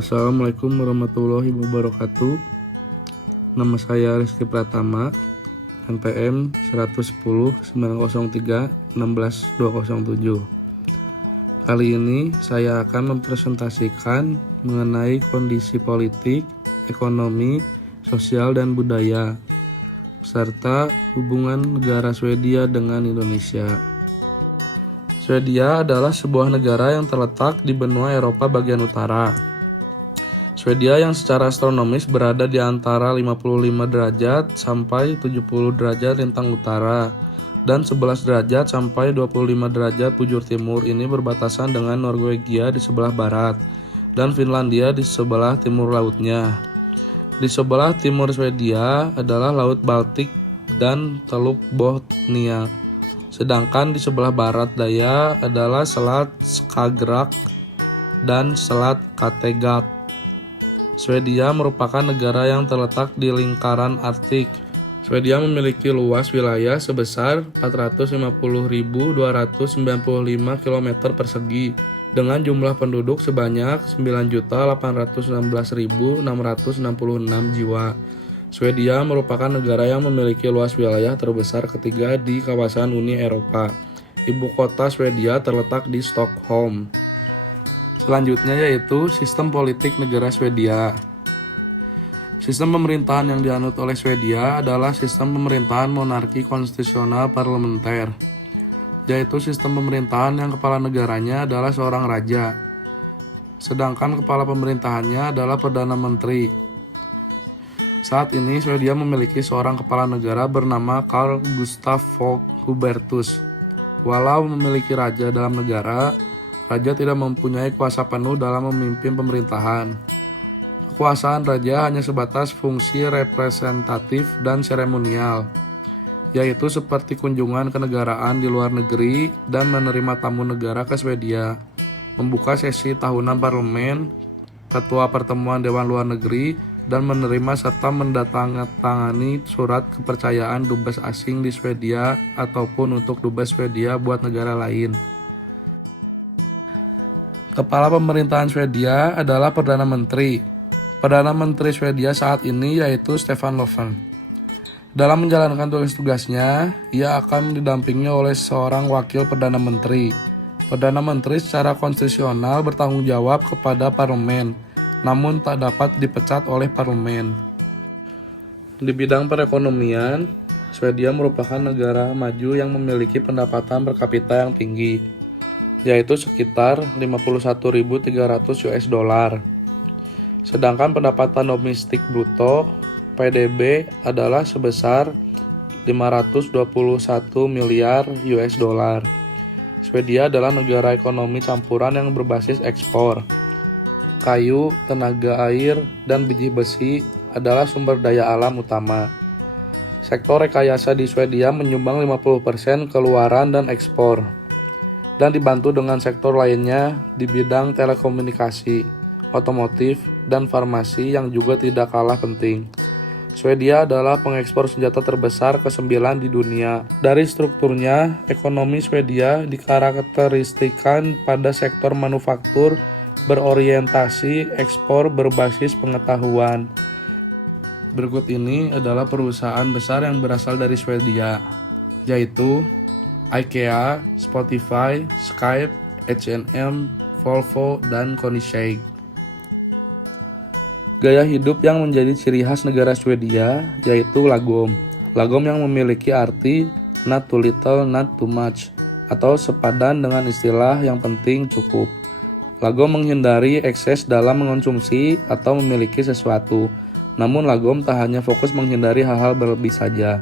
Assalamualaikum warahmatullahi wabarakatuh. Nama saya Rizky Pratama, NPM 110 903 16 207. Kali ini saya akan mempresentasikan mengenai kondisi politik, ekonomi, sosial, dan budaya, serta hubungan negara Swedia dengan Indonesia. Swedia adalah sebuah negara yang terletak di benua Eropa bagian utara. Swedia yang secara astronomis berada di antara 55 derajat sampai 70 derajat lintang utara dan 11 derajat sampai 25 derajat bujur timur ini berbatasan dengan Norwegia di sebelah barat dan Finlandia di sebelah timur lautnya. Di sebelah timur Swedia adalah Laut Baltik dan Teluk Bothnia. Sedangkan di sebelah barat daya adalah Selat Skagerrak dan Selat Kattegat. Swedia merupakan negara yang terletak di lingkaran Arktik. Swedia memiliki luas wilayah sebesar 450.295 km persegi dengan jumlah penduduk sebanyak 9.816.666 jiwa. Swedia merupakan negara yang memiliki luas wilayah terbesar ketiga di kawasan Uni Eropa. Ibu kota Swedia terletak di Stockholm. Selanjutnya yaitu sistem politik negara Swedia. Sistem pemerintahan yang dianut oleh Swedia adalah sistem pemerintahan monarki konstitusional parlementer, yaitu sistem pemerintahan yang kepala negaranya adalah seorang raja, sedangkan kepala pemerintahannya adalah Perdana Menteri. Saat ini Swedia memiliki seorang kepala negara bernama Carl Gustaf Fogh Hubertus. Walau memiliki raja dalam negara, raja tidak mempunyai kuasa penuh dalam memimpin pemerintahan. Kekuasaan raja hanya sebatas fungsi representatif dan seremonial, yaitu seperti kunjungan kenegaraan di luar negeri dan menerima tamu negara ke Swedia, membuka sesi tahunan parlemen, ketua pertemuan Dewan Luar Negeri, dan menerima serta mendatangani surat kepercayaan dubes asing di Swedia ataupun untuk dubes Swedia buat negara lain. Kepala pemerintahan Swedia adalah Perdana Menteri. Perdana Menteri Swedia saat ini yaitu Stefan Löfven. Dalam menjalankan tugas-tugasnya, ia akan didampingi oleh seorang wakil Perdana Menteri. Perdana Menteri secara konstitusional bertanggung jawab kepada parlemen, namun tak dapat dipecat oleh parlemen. Di bidang perekonomian, Swedia merupakan negara maju yang memiliki pendapatan per kapita yang tinggi, yaitu sekitar 51.300 US dollar. Sedangkan pendapatan domestik bruto PDB adalah sebesar 521 miliar US dollar. Swedia adalah negara ekonomi campuran yang berbasis ekspor. Kayu, tenaga air, dan biji besi adalah sumber daya alam utama. Sektor rekayasa di Swedia menyumbang 50% keluaran dan ekspor, dan dibantu dengan sektor lainnya di bidang telekomunikasi, otomotif, dan farmasi yang juga tidak kalah penting. Swedia adalah pengekspor senjata terbesar ke-9 di dunia. Dari strukturnya, ekonomi Swedia dikarakteristikan pada sektor manufaktur berorientasi ekspor berbasis pengetahuan. Berikut ini adalah perusahaan besar yang berasal dari Swedia, yaitu IKEA, Spotify, Skype, H&M, Volvo, dan Koenigsegg. Gaya hidup yang menjadi ciri khas negara Swedia yaitu lagom. Lagom yang memiliki arti not too little, not too much, atau sepadan dengan istilah yang penting cukup. Lagom menghindari ekses dalam mengonsumsi atau memiliki sesuatu. Namun lagom tak hanya fokus menghindari hal-hal berlebih saja.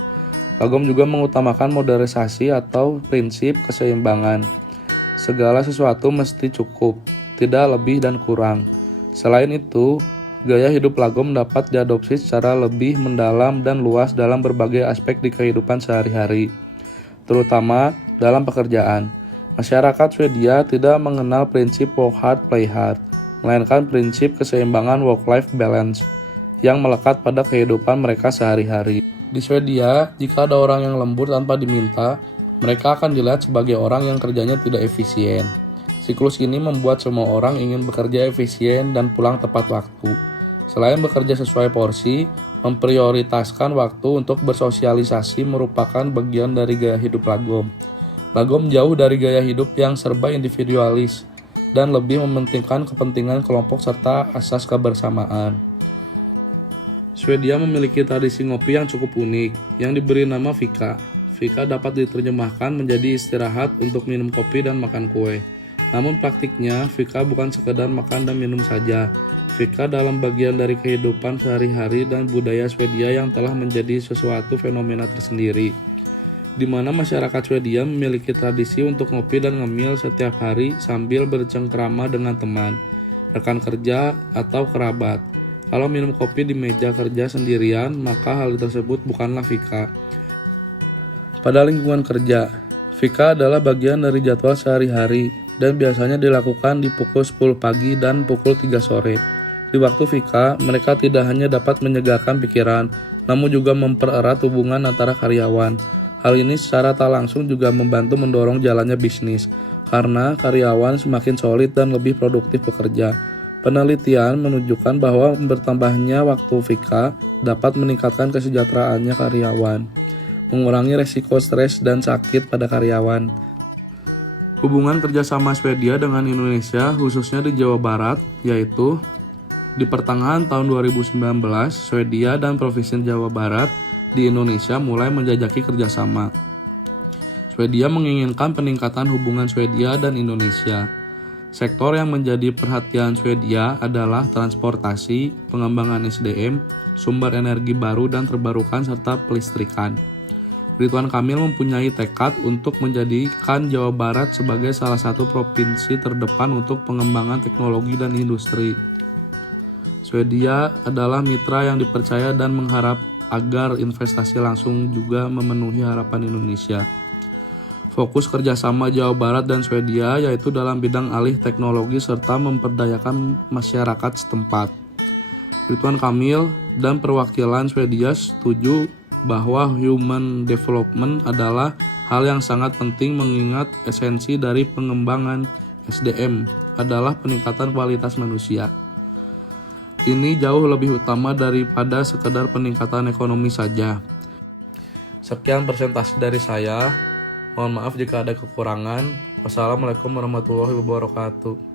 Lagom juga mengutamakan modernisasi atau prinsip keseimbangan. Segala sesuatu mesti cukup, tidak lebih dan kurang. Selain itu, gaya hidup lagom dapat diadopsi secara lebih mendalam dan luas dalam berbagai aspek di kehidupan sehari-hari, terutama dalam pekerjaan. Masyarakat Swedia tidak mengenal prinsip work hard, play hard, melainkan prinsip keseimbangan work-life balance yang melekat pada kehidupan mereka sehari-hari. Di Swedia, jika ada orang yang lembur tanpa diminta, mereka akan dilihat sebagai orang yang kerjanya tidak efisien. Siklus ini membuat semua orang ingin bekerja efisien dan pulang tepat waktu. Selain bekerja sesuai porsi, memprioritaskan waktu untuk bersosialisasi merupakan bagian dari gaya hidup Lagom. Lagom jauh dari gaya hidup yang serba individualis dan lebih mementingkan kepentingan kelompok serta asas kebersamaan. Swedia memiliki tradisi ngopi yang cukup unik, yang diberi nama fika. Fika dapat diterjemahkan menjadi istirahat untuk minum kopi dan makan kue. Namun praktiknya, fika bukan sekedar makan dan minum saja. Fika dalam bagian dari kehidupan sehari-hari dan budaya Swedia yang telah menjadi sesuatu fenomena tersendiri, di mana masyarakat Swedia memiliki tradisi untuk ngopi dan ngemil setiap hari sambil bercengkrama dengan teman, rekan kerja, atau kerabat. Kalau minum kopi di meja kerja sendirian, maka hal tersebut bukanlah fika. Pada lingkungan kerja, fika adalah bagian dari jadwal sehari-hari dan biasanya dilakukan di pukul 10 pagi dan pukul 3 sore. Di waktu fika, mereka tidak hanya dapat menyegarkan pikiran, namun juga mempererat hubungan antara karyawan. Hal ini secara tak langsung juga membantu mendorong jalannya bisnis, karena karyawan semakin solid dan lebih produktif bekerja. Penelitian menunjukkan bahwa bertambahnya waktu fika dapat meningkatkan kesejahteraannya karyawan, mengurangi resiko stres dan sakit pada karyawan. Hubungan kerjasama Swedia dengan Indonesia, khususnya di Jawa Barat, yaitu di pertengahan tahun 2019, Swedia dan Provinsi Jawa Barat di Indonesia mulai menjajaki kerjasama. Swedia menginginkan peningkatan hubungan Swedia dan Indonesia. Sektor yang menjadi perhatian Swedia adalah transportasi, pengembangan SDM, sumber energi baru dan terbarukan, serta pelistrikan. Ridwan Kamil mempunyai tekad untuk menjadikan Jawa Barat sebagai salah satu provinsi terdepan untuk pengembangan teknologi dan industri. Swedia adalah mitra yang dipercaya dan mengharap agar investasi langsung juga memenuhi harapan Indonesia. Fokus kerjasama Jawa Barat dan Swedia yaitu dalam bidang alih teknologi serta memperdayakan masyarakat setempat. Ridwan Kamil dan perwakilan Swedia setuju bahwa human development adalah hal yang sangat penting mengingat esensi dari pengembangan SDM adalah peningkatan kualitas manusia. Ini jauh lebih utama daripada sekedar peningkatan ekonomi saja. Sekian presentasi dari saya. Mohon maaf jika ada kekurangan. Wassalamualaikum warahmatullahi wabarakatuh.